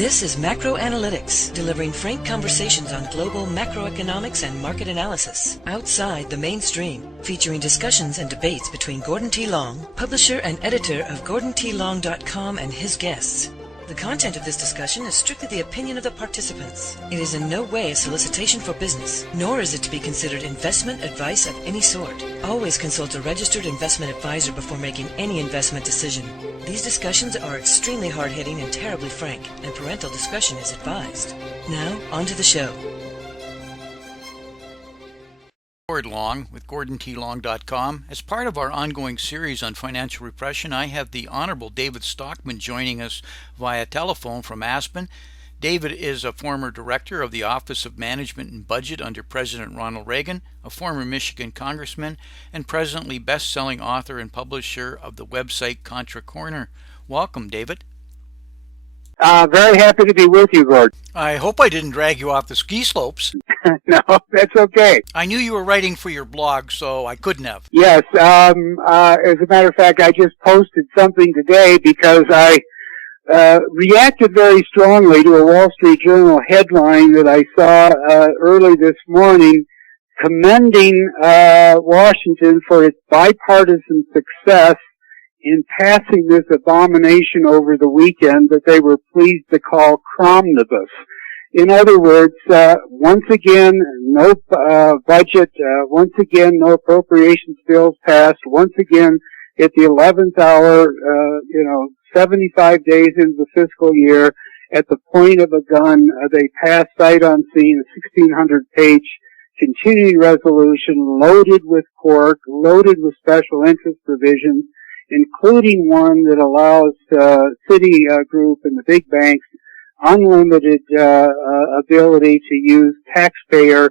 This is Macro Analytics, delivering frank conversations on global macroeconomics and market analysis, outside the mainstream, featuring discussions and debates between Gordon T. Long, publisher and editor of GordonTLong.com, and his guests. The content of this discussion is strictly the opinion of the participants. It is in no way a solicitation for business, nor is it to be considered investment advice of any sort. Always consult a registered investment advisor before making any investment decision. These discussions are extremely hard-hitting and terribly frank, and parental discretion is advised. Now, on to the show. Long with GordonTLong.com. As part of our ongoing series on financial repression, I have the Honorable David Stockman joining us via telephone from Aspen. David is a former director of the Office of Management and Budget under President Ronald Reagan, a former Michigan congressman, and presently best-selling author and publisher of the website Contra Corner. Welcome, David. Very happy to be with you, Gord. I hope I didn't drag you off the ski slopes. No, that's okay. I knew you were writing for your blog, so I couldn't have. Yes, as a matter of fact, I just posted something today because I reacted very strongly to a Wall Street Journal headline that I saw early this morning commending Washington for its bipartisan success in passing this abomination over the weekend that they were pleased to call Cromnibus. In other words, once again, no budget, once again, no appropriations bills passed, once again, at the 11th hour, 75 days into the fiscal year, at the point of a gun, they passed sight unseen a 1,600-page continuing resolution loaded with pork, loaded with special interest provisions, including one that allows Citigroup and the big banks unlimited ability to use taxpayer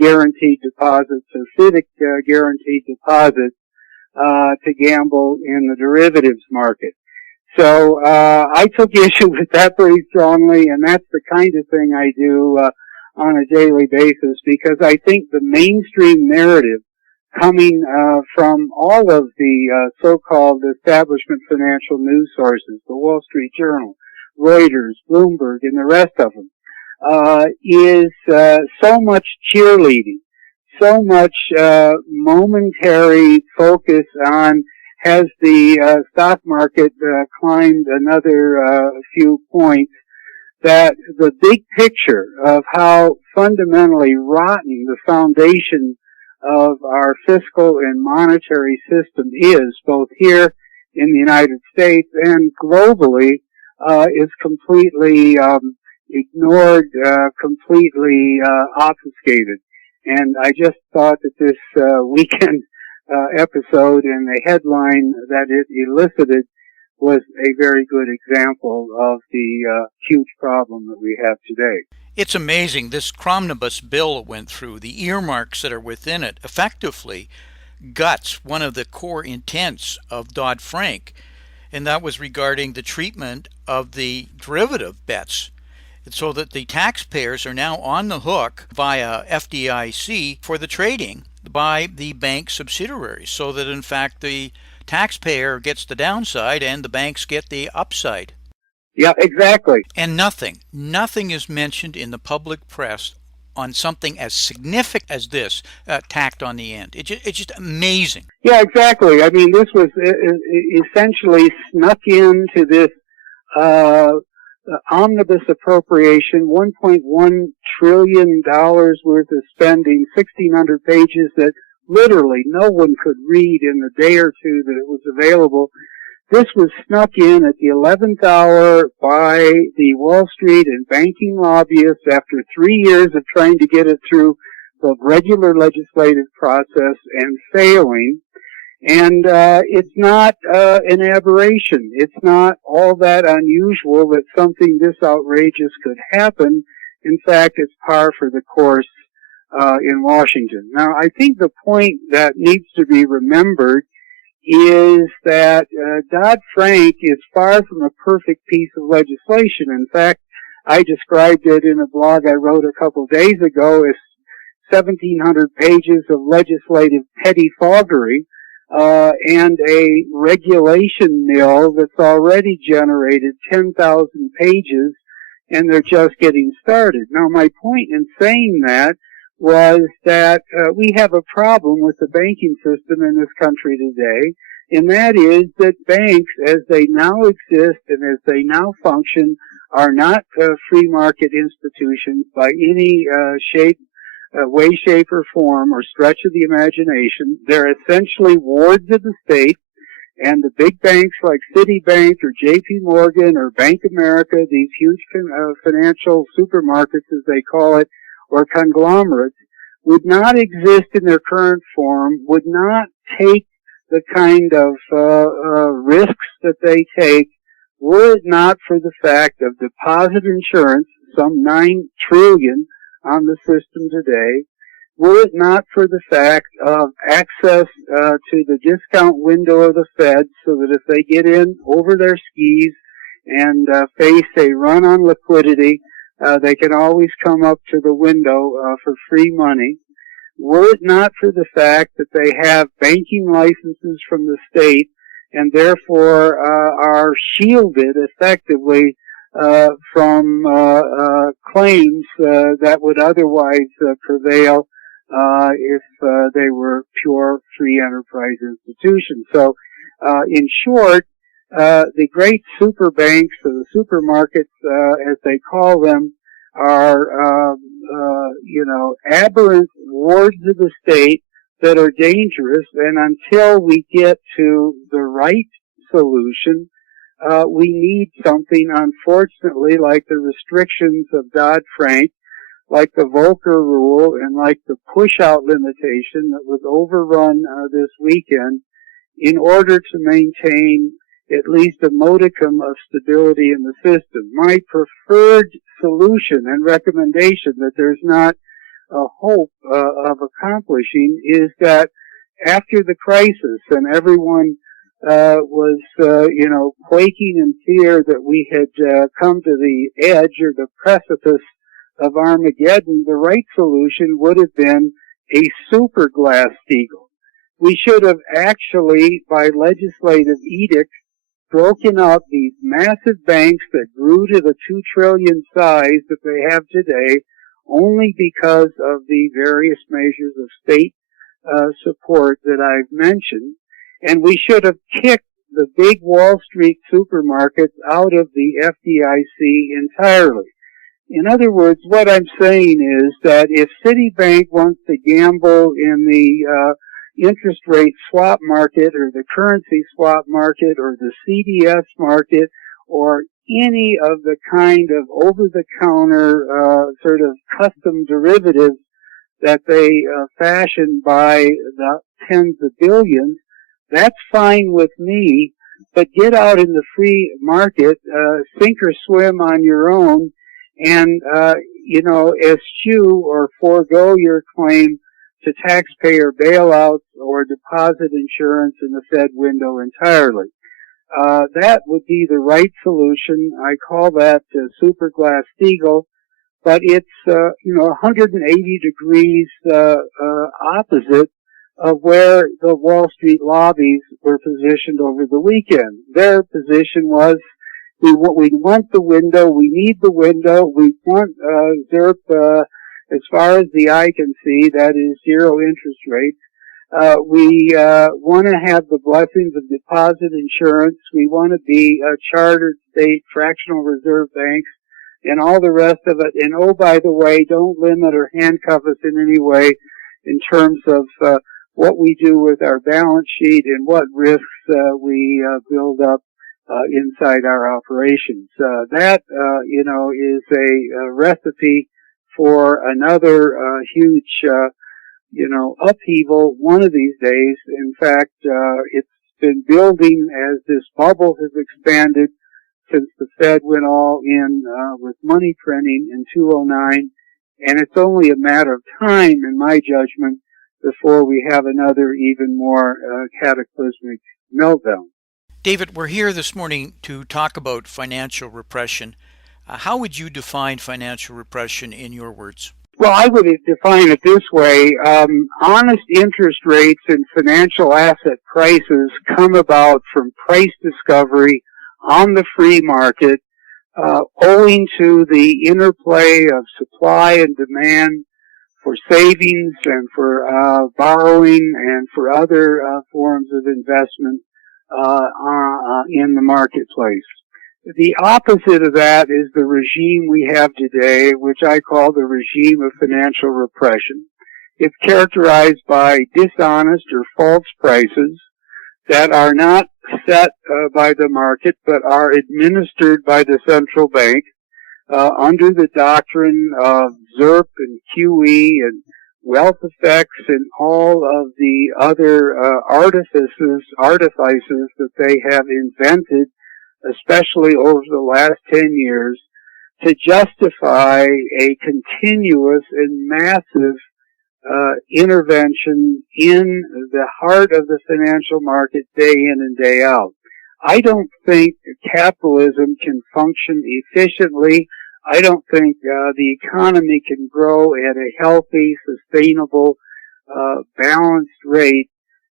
guaranteed deposits or civic guaranteed deposits to gamble in the derivatives market. So I took issue with that pretty strongly, and that's the kind of thing I do on a daily basis, because I think the mainstream narrative coming from all of the so-called establishment financial news sources, the Wall Street Journal, Reuters, Bloomberg, and the rest of them, is so much cheerleading, so much momentary focus on has the stock market climbed another few points, that the big picture of how fundamentally rotten the foundation of our fiscal and monetary system is, both here in the United States and globally, is completely ignored, completely obfuscated. And I just thought that this weekend episode and the headline that it elicited was a very good example of the huge problem that we have today. It's amazing. This Cromnibus bill that went through, the earmarks that are within it, effectively guts one of the core intents of Dodd-Frank, and that was regarding the treatment of the derivative bets, so that the taxpayers are now on the hook via FDIC for the trading by the bank subsidiaries, so that in fact the taxpayer gets the downside and the banks get the upside. Yeah, exactly. And nothing is mentioned in the public press on something as significant as this tacked on the end. It's just amazing. Yeah, exactly. I mean, this was essentially snuck into this omnibus appropriation, $1.1 trillion worth of spending, 1,600 pages that literally no one could read in the day or two that it was available. This was snuck in at the 11th hour by the Wall Street and banking lobbyists after 3 years of trying to get it through the regular legislative process and failing. And it's not an aberration. It's not all that unusual that something this outrageous could happen. In fact, it's par for the course in Washington. Now, I think the point that needs to be remembered is that Dodd-Frank is far from a perfect piece of legislation. In fact, I described it in a blog I wrote a couple of days ago as 1,700 pages of legislative pettifoggery and a regulation mill that's already generated 10,000 pages and they're just getting started. Now, my point in saying that was that we have a problem with the banking system in this country today, and that is that banks, as they now exist and as they now function, are not free market institutions by any way, shape, or form, or stretch of the imagination. They're essentially wards of the state, and the big banks like Citibank or J.P. Morgan or Bank America, these huge financial supermarkets, as they call it, or conglomerates, would not exist in their current form, would not take the kind of risks that they take, were it not for the fact of deposit insurance, some $9 trillion on the system today, were it not for the fact of access to the discount window of the Fed, so that if they get in over their skis and face a run on liquidity, they can always come up to the window for free money. Were it not for the fact that they have banking licenses from the state and therefore are shielded effectively from claims that would otherwise prevail if they were pure free enterprise institutions. So, in short, the great super banks, or the supermarkets, as they call them, are, aberrant wards of the state that are dangerous. And until we get to the right solution, we need something, unfortunately, like the restrictions of Dodd-Frank, like the Volcker rule, and like the push-out limitation that was overrun this weekend, in order to maintain at least a modicum of stability in the system. My preferred solution and recommendation that there's not a hope of accomplishing is that after the crisis and everyone was quaking in fear that we had come to the edge or the precipice of Armageddon, the right solution would have been a super Glass-Steagall. We should have actually, by legislative edict, broken up these massive banks that grew to the 2 trillion size that they have today only because of the various measures of state support that I've mentioned. And we should have kicked the big Wall Street supermarkets out of the FDIC entirely. In other words, what I'm saying is that if Citibank wants to gamble in the interest rate swap market or the currency swap market or the CDS market or any of the kind of over-the-counter sort of custom derivatives that they fashion by the tens of billions, that's fine with me, but get out in the free market, sink or swim on your own, and, eschew or forego your claim to taxpayer bailouts or deposit insurance in the Fed window entirely. That would be the right solution. I call that super Glass-Steagall, but it's 180 degrees opposite of where the Wall Street lobbies were positioned over the weekend. Their position was, we want the window, we need the window, we want ZIRP as far as the eye can see, that is zero interest rates. We want to have the blessings of deposit insurance. We want to be chartered state fractional reserve banks and all the rest of it. And oh, by the way, don't limit or handcuff us in any way in terms of what we do with our balance sheet and what risks we build up inside our operations. That is a recipe for another huge upheaval one of these days. In fact, it's been building as this bubble has expanded since the Fed went all in with money printing in 2009, and it's only a matter of time, in my judgment, before we have another even more cataclysmic meltdown. David, we're here this morning to talk about financial repression. How would you define financial repression in your words? Well, I would define it this way. Honest interest rates and financial asset prices come about from price discovery on the free market owing to the interplay of supply and demand for savings and for borrowing and for other forms of investment in the marketplace. The opposite of that is the regime we have today, which I call the regime of financial repression. It's characterized by dishonest or false prices that are not set by the market but are administered by the central bank under the doctrine of ZIRP and QE and wealth effects and all of the other artifices that they have invented, especially over the last 10 years, to justify a continuous and massive intervention in the heart of the financial market day in and day out. I don't think capitalism can function efficiently. I don't think the economy can grow at a healthy, sustainable, balanced rate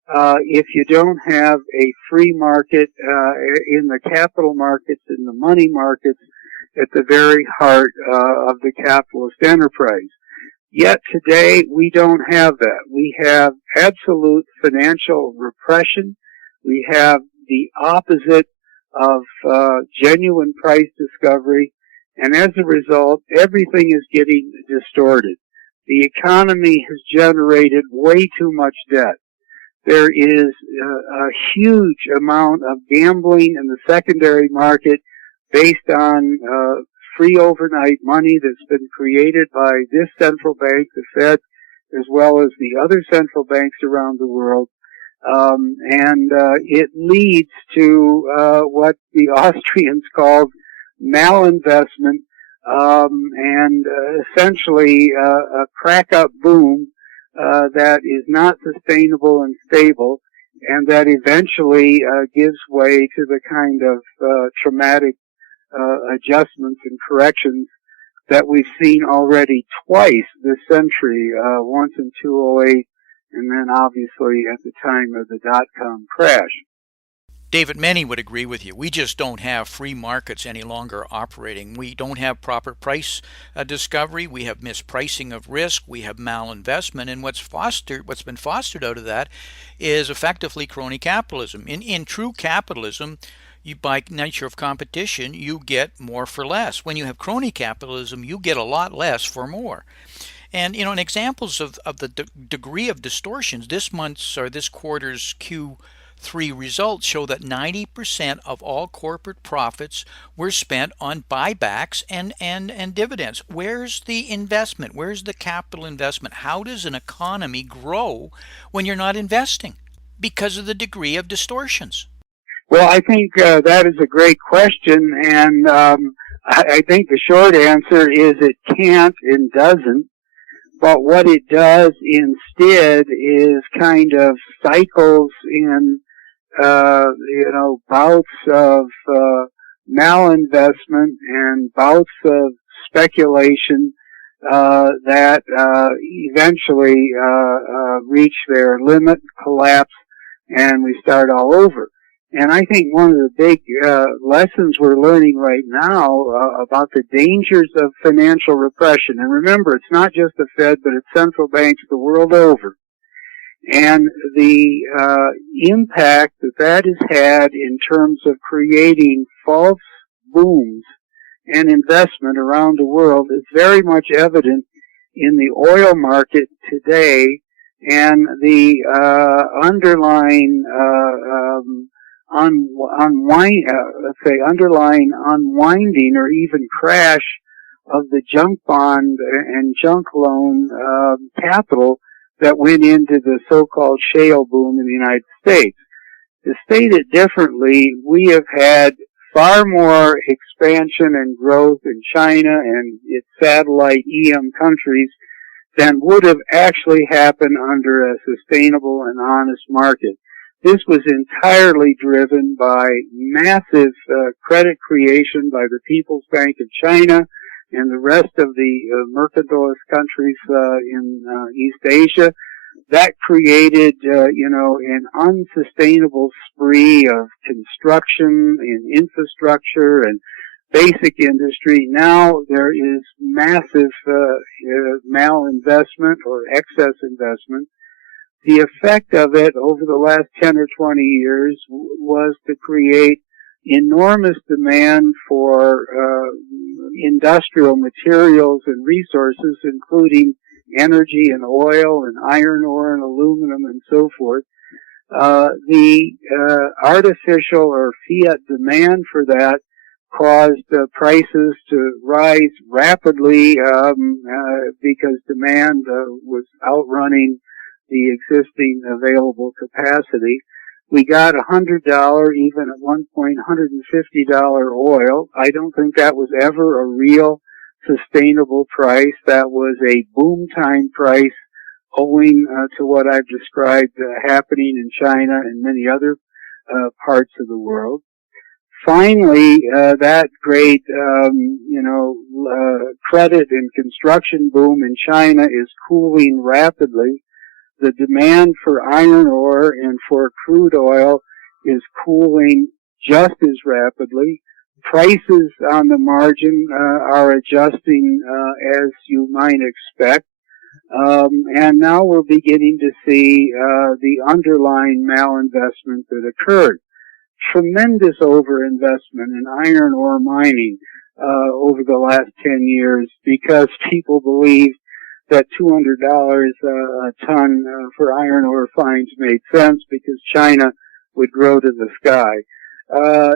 if you don't have a free market in the capital markets, in the money markets, at the very heart of the capitalist enterprise. Yet today we don't have that. We have absolute financial repression. We have the opposite of genuine price discovery. And as a result, everything is getting distorted. The economy has generated way too much debt. There is a huge amount of gambling in the secondary market based on free overnight money that's been created by this central bank, the Fed, as well as the other central banks around the world. And it leads to what the Austrians called malinvestment, and essentially a crack-up boom that is not sustainable and stable, and that eventually gives way to the kind of traumatic adjustments and corrections that we've seen already twice this century, once in 2008, and then obviously at the time of the dot-com crash. David, many would agree with you. We just don't have free markets any longer operating. We don't have proper price discovery. We have mispricing of risk. We have malinvestment. And what's been fostered out of that is effectively crony capitalism. In true capitalism, by nature of competition, you get more for less. When you have crony capitalism, you get a lot less for more. And, in examples of the degree of distortions, this quarter's Q3 results show that 90% of all corporate profits were spent on buybacks and dividends. Where's the investment? Where's the capital investment? How does an economy grow when you're not investing? Because of the degree of distortions. Well, I think that is a great question, and I think the short answer is it can't and doesn't. But what it does instead is kind of cycles in, bouts of malinvestment and bouts of speculation that eventually reach their limit, collapse, and we start all over. And I think one of the big lessons we're learning right now about the dangers of financial repression, and remember, it's not just the Fed, but it's central banks the world over, and the impact that has had in terms of creating false booms and investment around the world is very much evident in the oil market today, and the underlying underlying unwinding or even crash of the junk bond and junk loan capital that went into the so-called shale boom in the United States. To state it differently, we have had far more expansion and growth in China and its satellite EM countries than would have actually happened under a sustainable and honest market. This was entirely driven by massive credit creation by the People's Bank of China and the rest of the mercantilist countries in East Asia. That created, an unsustainable spree of construction and infrastructure and basic industry. Now there is massive malinvestment or excess investment. The effect of it over the last 10 or 20 years was to create enormous demand for industrial materials and resources, including energy and oil and iron ore and aluminum and so forth. The artificial or fiat demand for that caused prices to rise rapidly because demand was outrunning the existing available capacity. We got $100, even at one point $150 oil. I don't think that was ever a real sustainable price. That was a boom time price owing to what I've described happening in China and many other parts of the world. Finally, that great, credit and construction boom in China is cooling rapidly. The demand for iron ore and for crude oil is cooling just as rapidly. Prices on the margin are adjusting as you might expect. And now we're beginning to see the underlying malinvestment that occurred. Tremendous overinvestment in iron ore mining over the last 10 years because people believed that $200 a ton for iron ore finds made sense because China would grow to the sky.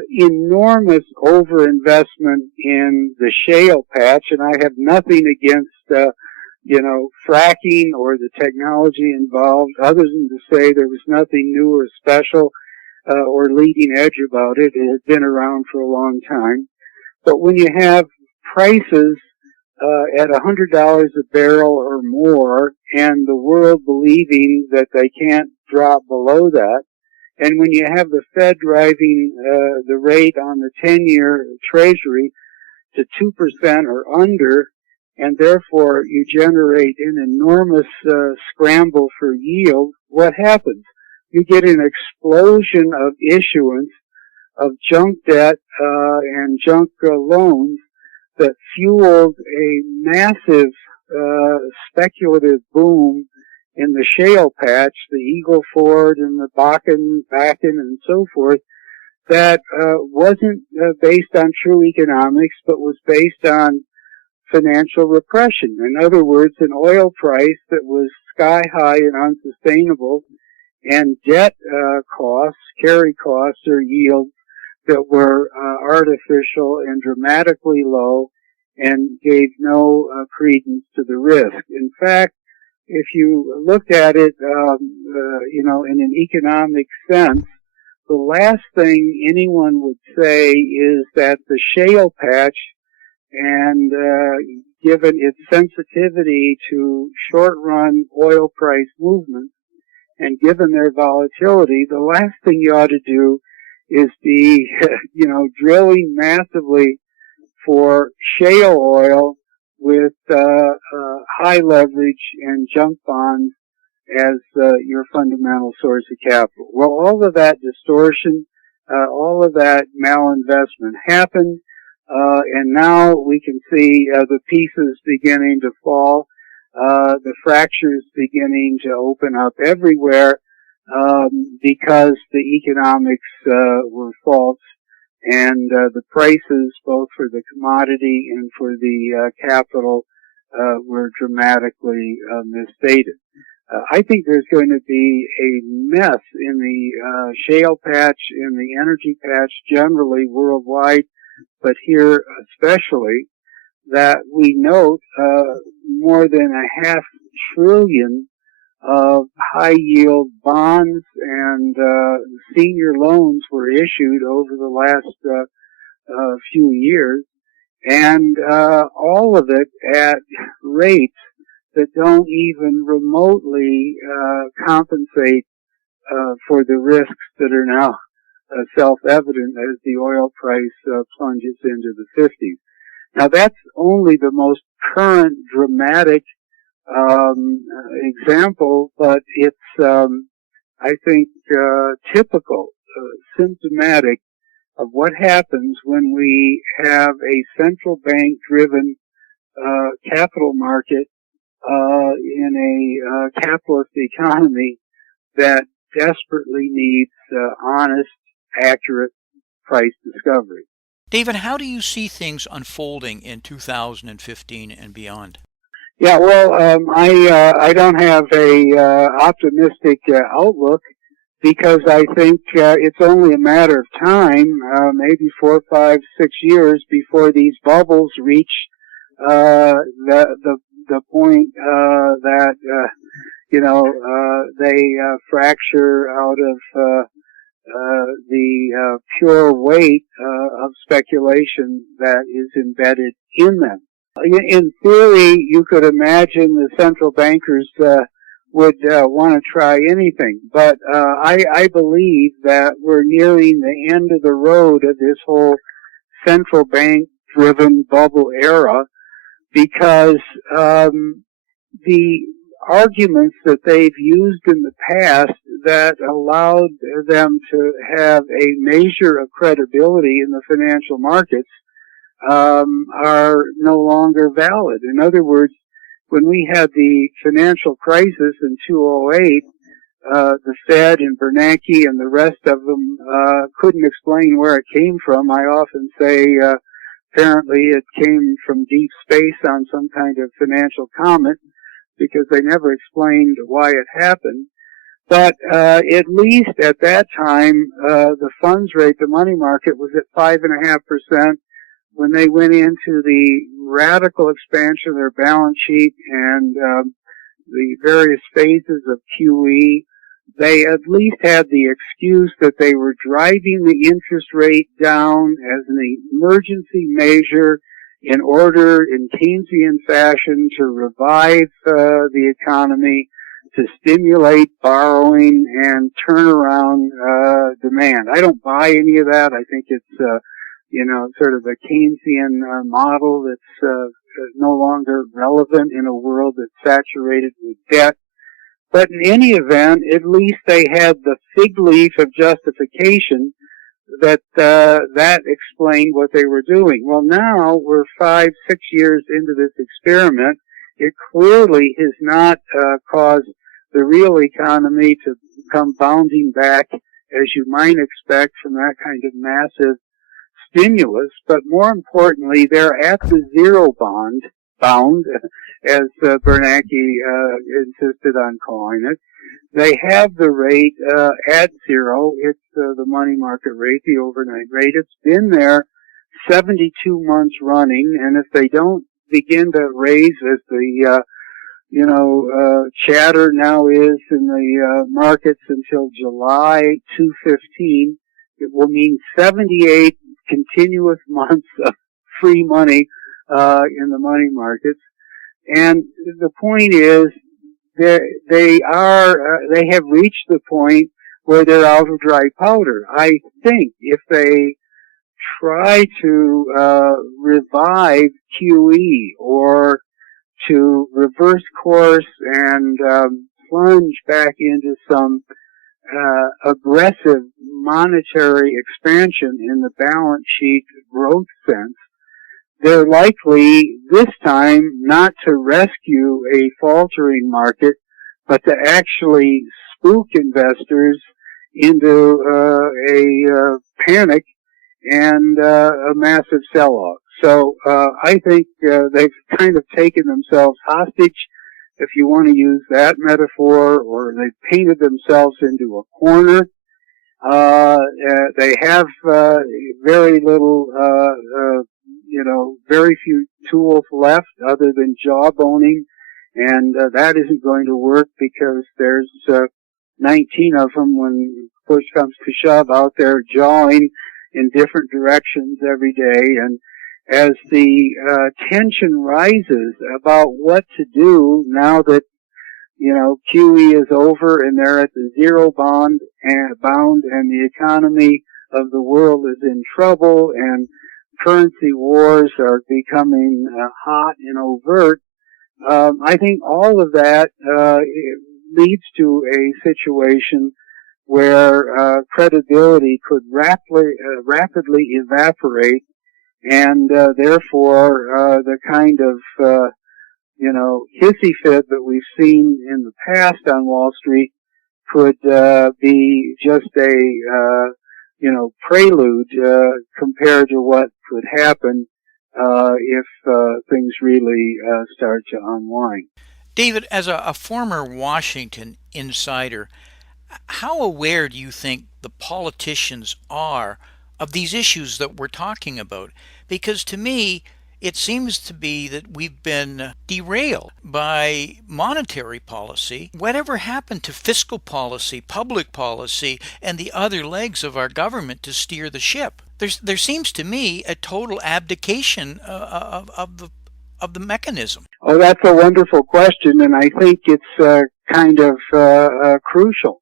Enormous overinvestment in the shale patch, and I have nothing against fracking or the technology involved, other than to say there was nothing new or special or leading edge about it. It had been around for a long time. But when you have prices at $100 a barrel or more, and the world believing that they can't drop below that, and when you have the Fed driving the rate on the 10-year Treasury to 2% or under, and therefore you generate an enormous scramble for yield, what happens? You get an explosion of issuance of junk debt and junk loans that fueled a massive speculative boom in the shale patch, the Eagle Ford and the Bakken and so forth, that wasn't based on true economics, but was based on financial repression. In other words, an oil price that was sky high and unsustainable, and debt costs, carry costs or yields that were artificial and dramatically low and gave no credence to the risk. In fact, if you looked at it, in an economic sense, the last thing anyone would say is that the shale patch, and given its sensitivity to short-run oil price movements, and given their volatility, the last thing you ought to do is be, drilling massively for shale oil with high leverage and junk bonds as your fundamental source of capital. Well, all of that distortion, all of that malinvestment happened, and now we can see the pieces beginning to fall, the fractures beginning to open up everywhere, because the economics were false, and the prices, both for the commodity and for the capital, were dramatically misstated. I think there's going to be a mess in the shale patch, in the energy patch generally worldwide, but here especially, that we note more than $500 billion of high-yield bonds and senior loans were issued over the last few years, and all of it at rates that don't even remotely compensate for the risks that are now self-evident as the oil price plunges into the 50s. Now, that's only the most current dramatic example, but it's, I think, typical, symptomatic of what happens when we have a central bank driven capital market in a capitalist economy that desperately needs honest, accurate price discovery. David, how do you see things unfolding in 2015 and beyond? Yeah, well, I don't have a optimistic outlook because I think it's only a matter of time, maybe 4, 5, 6 years before these bubbles reach the point that they fracture out of the pure weight of speculation that is embedded in them. In theory, you could imagine the central bankers would want to try anything, but I believe that we're nearing the end of the road of this whole central bank-driven bubble era, because the arguments that they've used in the past that allowed them to have a measure of credibility in the financial markets are no longer valid. In other words, when we had the financial crisis in 2008, the Fed and Bernanke and the rest of them couldn't explain where it came from. I often say apparently it came from deep space on some kind of financial comet, because they never explained why it happened. But at least at that time, the funds rate, the money market, was at 5.5%. When they went into the radical expansion of their balance sheet and the various phases of QE, they at least had the excuse that they were driving the interest rate down as an emergency measure in order, in Keynesian fashion, to revive the economy, to stimulate borrowing and turn around demand. I don't buy any of that. I think it's sort of a Keynesian model that's no longer relevant in a world that's saturated with debt. But in any event, at least they had the fig leaf of justification that that explained what they were doing. Well, now we're 5, 6 years into this experiment. It clearly has not caused the real economy to come bounding back as you might expect from that kind of massive stimulus. But more importantly, they're at the zero bound, as Bernanke insisted on calling it. They have the rate at zero. It's the money market rate, the overnight rate. It's been there 72 months running, and if they don't begin to raise, as the chatter now is in the markets until July 2015, it will mean 78 continuous months of free money in the money markets. And the point is, they have reached the point where they're out of dry powder. I think if they try to revive QE or to reverse course and plunge back into some aggressive monetary expansion in the balance sheet growth sense, they're likely this time not to rescue a faltering market, but to actually spook investors into a panic and a massive sell-off. So I think they've kind of taken themselves hostage, if you want to use that metaphor, or they've painted themselves into a corner. They have very little, very few tools left other than jawboning, and that isn't going to work because there's 19 of them, when push comes to shove, out there jawing in different directions every day. And as the tension rises about what to do now that QE is over and they're at the zero bound and the economy of the world is in trouble and currency wars are becoming hot and overt, I think all of that leads to a situation where credibility could rapidly evaporate, and therefore the kind of hissy fit that we've seen in the past on Wall Street could be just a prelude compared to what could happen if things really start to unwind. David, as a former Washington insider, how aware do you think the politicians are of these issues that we're talking about? Because to me, it seems to be that we've been derailed by monetary policy. Whatever happened to fiscal policy, public policy, and the other legs of our government to steer the ship? There seems to me a total abdication of the mechanism. Oh, that's a wonderful question, and I think it's kind of crucial.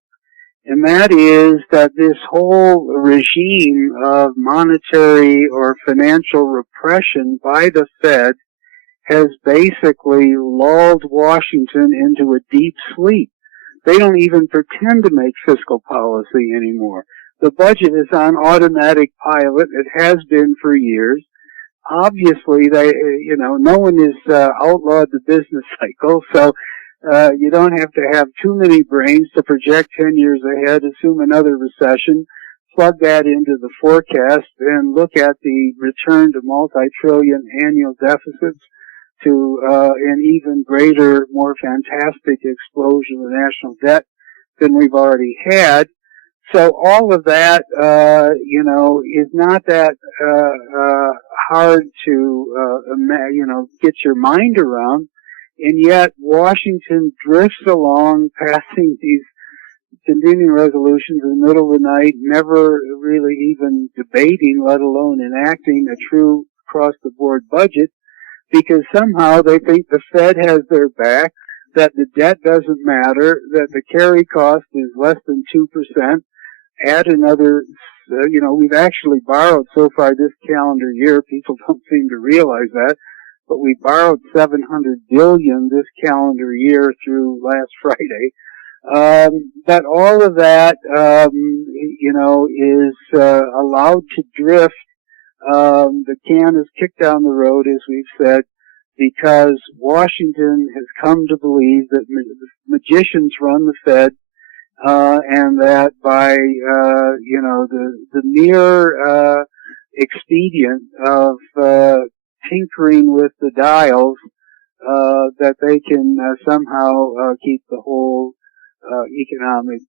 And that is that this whole regime of monetary or financial repression by the Fed has basically lulled Washington into a deep sleep. They don't even pretend to make fiscal policy anymore. The budget is on automatic pilot. It has been for years. Obviously, no one has outlawed the business cycle, so you don't have to have too many brains to project 10 years ahead, assume another recession, plug that into the forecast, and look at the return to multi-trillion annual deficits to an even greater, more fantastic explosion of national debt than we've already had. So all of that, is not that hard to, get your mind around. And yet Washington drifts along, passing these continuing resolutions in the middle of the night, never really even debating, let alone enacting a true across-the-board budget, because somehow they think the Fed has their back, that the debt doesn't matter, that the carry cost is less than 2%. Add another, we've actually borrowed so far this calendar year. People don't seem to realize that. But we borrowed $700 billion this calendar year through last Friday. But all of that, is allowed to drift. The can is kicked down the road, as we've said, because Washington has come to believe that magicians run the Fed, and that by the mere expedient of tinkering with the dials, that they can somehow keep the whole economic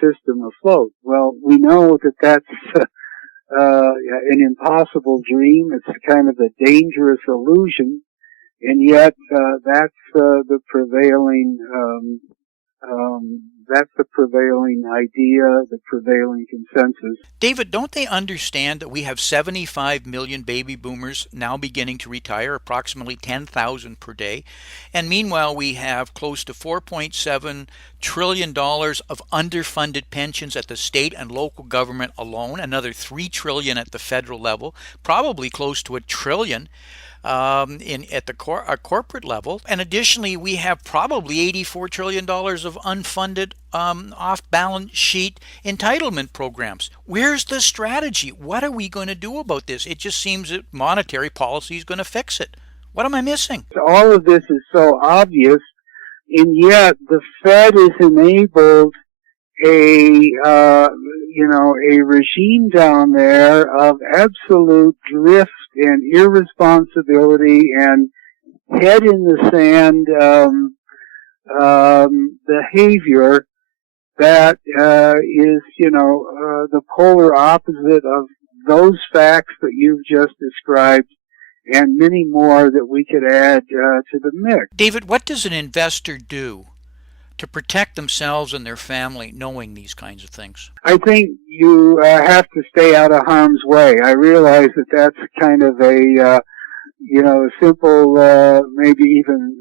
system afloat. Well, we know that that's an impossible dream. It's kind of a dangerous illusion, and yet that's the prevailing idea, the prevailing consensus. David, don't they understand that we have 75 million baby boomers now beginning to retire, approximately 10,000 per day? And meanwhile, we have close to $4.7 trillion of underfunded pensions at the state and local government alone, another $3 trillion at the federal level, probably close to $1 trillion at the corporate level. And additionally, we have probably $84 trillion of unfunded off-balance sheet entitlement programs. Where's the strategy? What are we going to do about this? It just seems that monetary policy is going to fix it. What am I missing? All of this is so obvious, and yet the Fed has enabled a regime down there of absolute drift and irresponsibility and head in the sand behavior that is, the polar opposite of those facts that you've just described, and many more that we could add to the mix. David, what does an investor do to protect themselves and their family knowing these kinds of things? I think you have to stay out of harm's way. I realize that that's kind of a simple, maybe even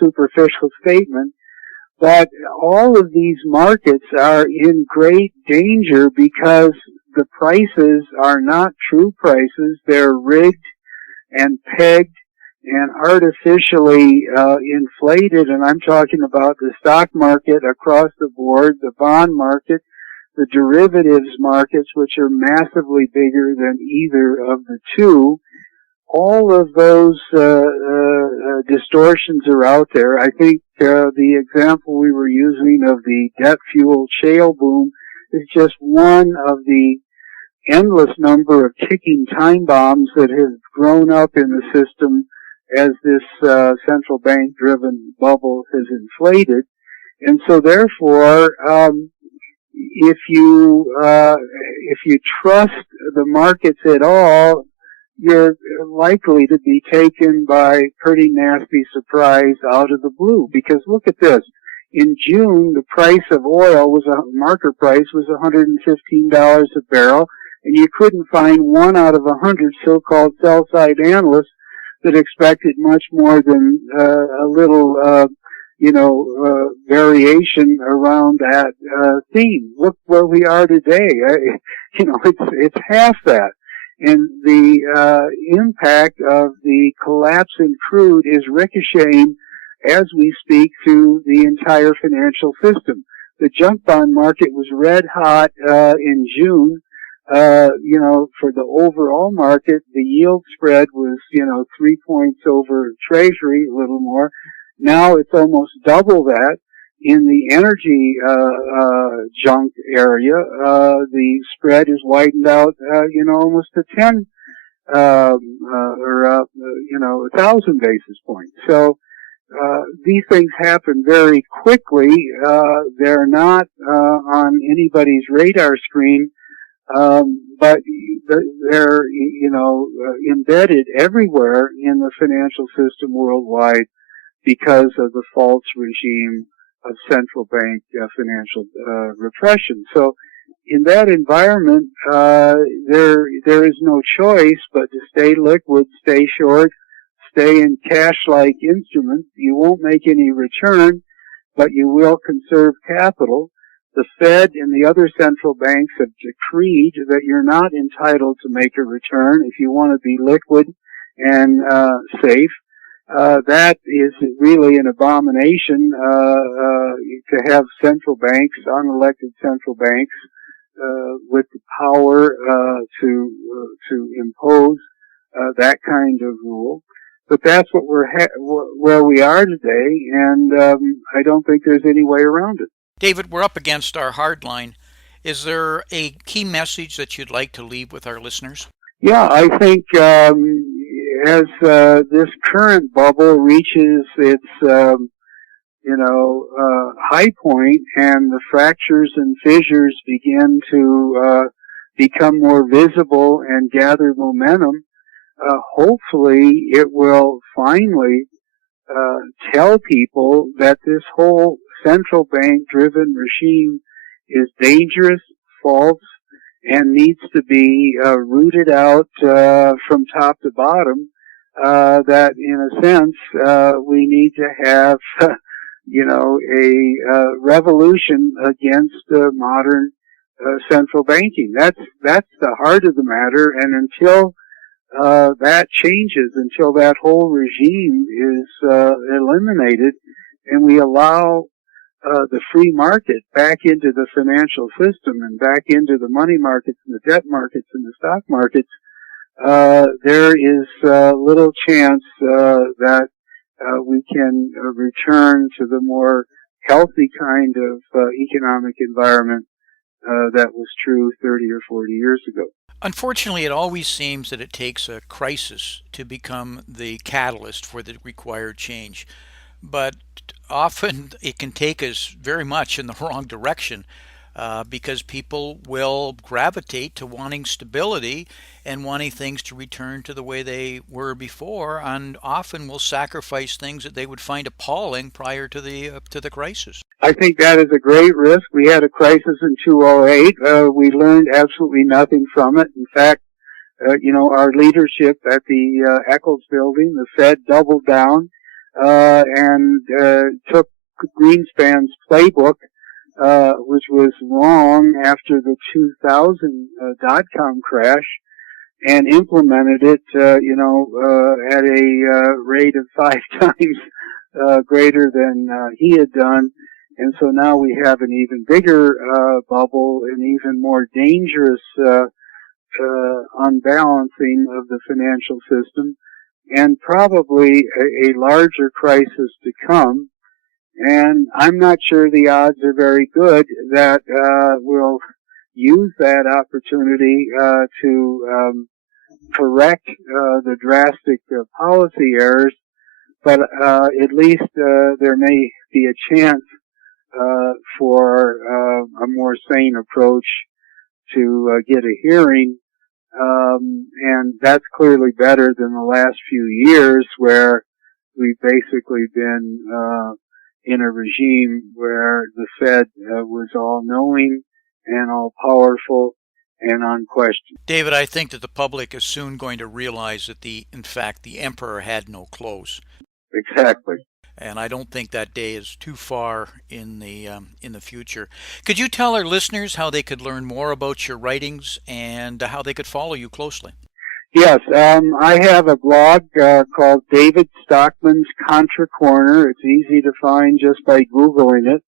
superficial statement, but all of these markets are in great danger because the prices are not true prices. They're rigged and pegged and artificially inflated, and I'm talking about the stock market across the board, the bond market, the derivatives markets, which are massively bigger than either of the two. All of those distortions are out there. I think the example we were using of the debt-fueled shale boom is just one of the endless number of ticking time bombs that have grown up in the system as this central bank-driven bubble has inflated. And so, therefore, if you trust the markets at all, you're likely to be taken by pretty nasty surprise out of the blue. Because look at this. In June, the price of oil market price was $115 a barrel, and you couldn't find 1 out of 100 so-called sell-side analysts that expected much more than a little, variation around that theme. Look where we are today. It's half that. And the impact of the collapse in crude is ricocheting as we speak through the entire financial system. The junk bond market was red hot in June. For the overall market, the yield spread was 3 points over Treasury, a little more. Now it's almost double that. In the energy junk area, the spread is widened out, almost to 10 1,000 basis points. So these things happen very quickly. They're not on anybody's radar screen, but they're embedded everywhere in the financial system worldwide because of the false regime of central bank financial repression. So in that environment, there is no choice but to stay liquid, stay short, stay in cash-like instruments. You won't make any return, but you will conserve capital. The Fed and the other central banks have decreed that you're not entitled to make a return if you want to be liquid and safe. That is really an abomination to have central banks, unelected central banks, with the power to impose that kind of rule. But that's what where we are today, and I don't think there's any way around it. David, we're up against our hard line. Is there a key message that you'd like to leave with our listeners? Yeah, I think as this current bubble reaches its high point and the fractures and fissures begin to become more visible and gather momentum, hopefully it will finally tell people that this whole central bank-driven regime is dangerous, false, and needs to be rooted out from top to bottom. That, in a sense, we need to have, a revolution against modern central banking. That's the heart of the matter, and until that changes, until that whole regime is eliminated, and we allow the free market back into the financial system and back into the money markets and the debt markets and the stock markets, there is little chance that we can return to the more healthy kind of economic environment that was true 30 or 40 years ago. Unfortunately, it always seems that it takes a crisis to become the catalyst for the required change. But often it can take us very much in the wrong direction because people will gravitate to wanting stability and wanting things to return to the way they were before, and often will sacrifice things that they would find appalling prior to the crisis. I think that is a great risk. We had a crisis in 2008. We learned absolutely nothing from it. In fact, our leadership at the Eccles building, the Fed, doubled down and took Greenspan's playbook, which was wrong after the 2000 dot-com crash, and implemented it, at a rate of 5 times greater than he had done. And so now we have an even bigger bubble, an even more dangerous unbalancing of the financial system, and probably a larger crisis to come. And I'm not sure the odds are very good that we'll use that opportunity to correct the drastic policy errors, but at least there may be a chance for a more sane approach to get a hearing, and that's clearly better than the last few years where we've basically been in a regime where the Fed was all-knowing and all-powerful and unquestioned. David, I think that the public is soon going to realize that in fact, the emperor had no clothes. Exactly. And I don't think that day is too far in the future. Could you tell our listeners how they could learn more about your writings and how they could follow you closely? Yes, I have a blog called David Stockman's Contra Corner. It's easy to find just by Googling it.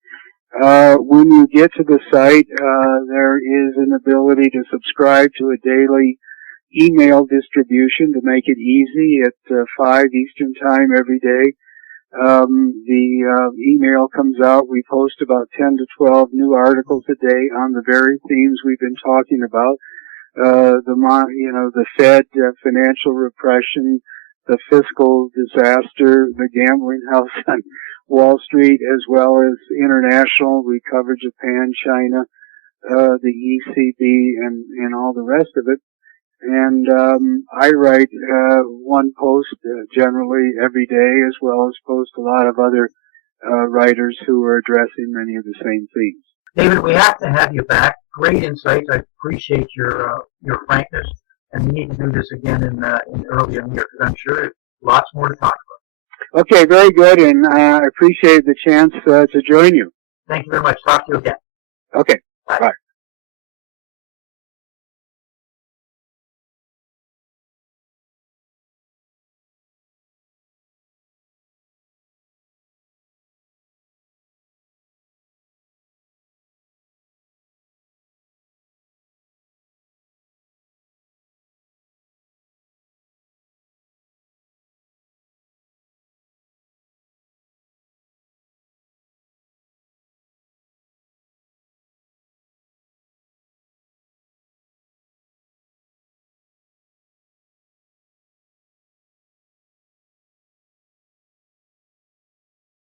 When you get to the site, there is an ability to subscribe to a daily email distribution to make it easy at 5 Eastern Time every day. The email comes out. We post about 10 to 12 new articles a day on the very themes we've been talking about. The Fed, financial repression, the fiscal disaster, the gambling house on Wall Street, as well as international. We cover Japan, China, the ECB, and all the rest of it. And I write one post generally every day, as well as post a lot of other writers who are addressing many of the same themes. David, we have to have you back. Great insights. I appreciate your frankness, and we need to do this again in early in the year, because I'm sure there's lots more to talk about. Okay, very good, and I appreciate the chance to join you. Thank you very much. Talk to you again. Okay, bye. Bye.